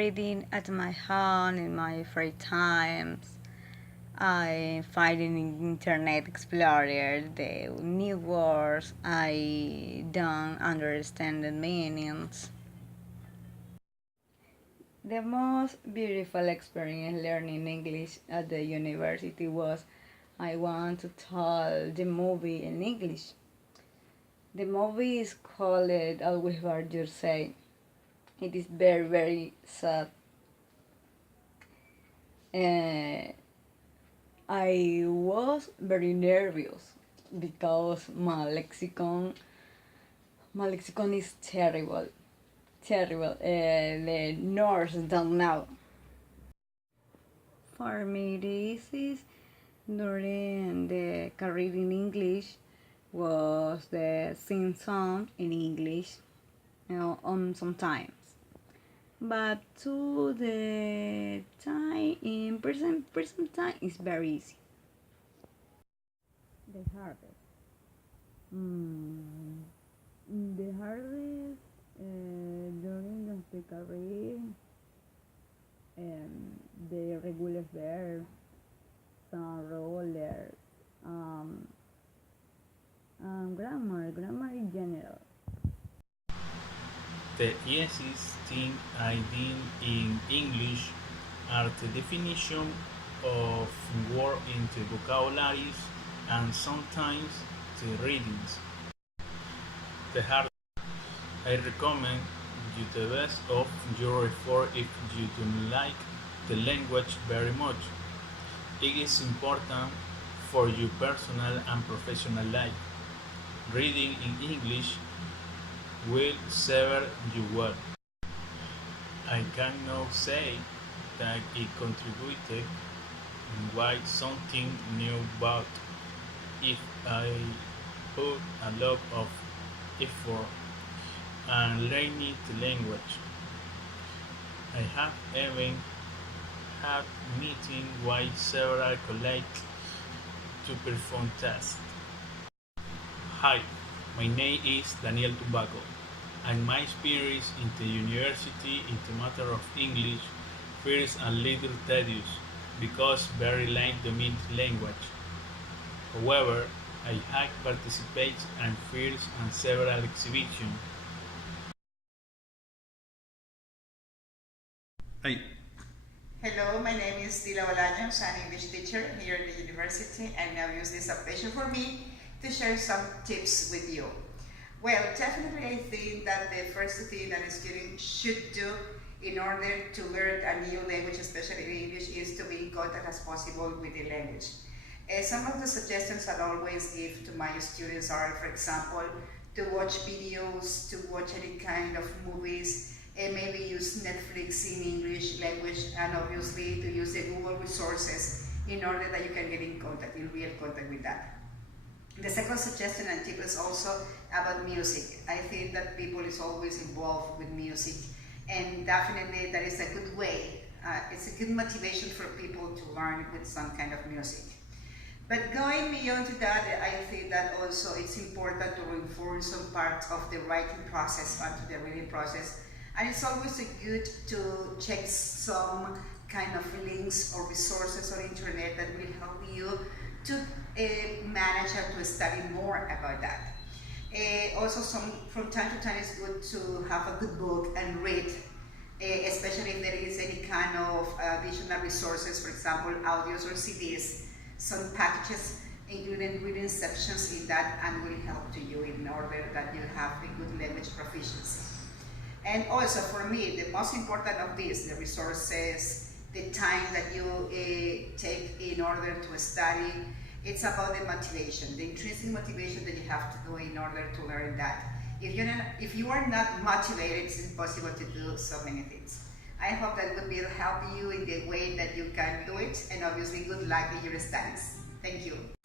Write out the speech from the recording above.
reading at my home in my free times. I find in Internet Explorer the new words I don't understand the meanings. The most beautiful experience learning English at the university was I want to tell the movie in English. The movie is called Always By Your Side. It is very, very sad. Uh, I was very nervous because my lexicon is terrible, terrible. The nurse don't know. For me, this is during the career in English was the sing song in English, on sometimes. But to the time in present time is very easy. The hardest. Mm, the hardest during the career, the regular verb, some rollers, um, grammar in general. The easiest thing I did in English are the definition of word into vocabularies and sometimes the readings. The hard I recommend you the best of your effort if you don't like the language very much. It is important for your personal and professional life. Reading in English will serve you well. I cannot say that it contributed in why something new, but if I put a lot of effort and learning the language, I have even had meeting with several colleagues to perform tests. Hi, my name is Daniel Tumbaco, and my experience in the university in the matter of English feels a little tedious because very like the main language. However, I have participated and fairs and several exhibitions. Hi. Hello, my name is Dila Bolaños. I'm an English teacher here at the university, and obviously it's a pleasure for me to share some tips with you. Well, definitely I think that the first thing that a student should do in order to learn a new language, especially English, is to be in contact as possible with the language. Some of the suggestions I always give to my students are, for example, to watch videos, to watch any kind of movies, and maybe use Netflix in English language, and obviously to use the Google resources in order that you can get in contact, in real contact with that. The second suggestion and tip is also about music. I think that people is always involved with music, and definitely that is a good way. It's a good motivation for people to learn with some kind of music. But going beyond to that, I think that also it's important to reinforce some parts of the writing process onto the reading process. And it's always good to check some kind of links or resources on internet that will help you to manage and to study more about that. Also, from time to time, it's good to have a good book and read, especially if there is any kind of additional resources, for example, audios or CDs, some packages including reading sections in that, and will help to you in order that you have a good language proficiency. And also for me, the most important of this, the resources, the time that you take in order to study, it's about the motivation, the intrinsic motivation that you have to do in order to learn that. If you are not motivated, it's impossible to do so many things. I hope that will help you in the way that you can do it, and obviously good luck in your studies. Thank you.